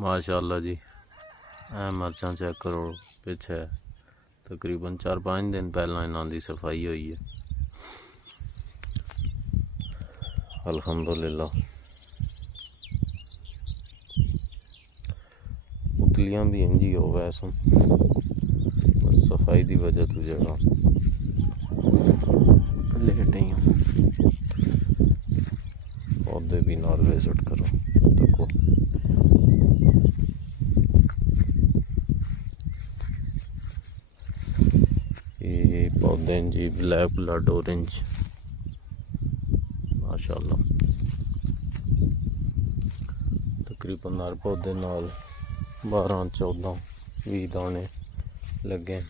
माशाअल्लाह जी। मर्चां चेक करो पिछे तकरीबन 4-5 दिन पहला इन्हां दी सफाई हुई है। अल्हम्दुलिल्लाह। उतलियां भी इंज ही हो वैसे बस सफाई की वजह तो जगह लेट ही पौधे भी नाल विजिट करो। देखो ये पौधे जी ब्लैक ब्लड ऑरेंज माशाअल्लाह। तकरीबन हर पौधे नाल 12-14-20 दाने लगे।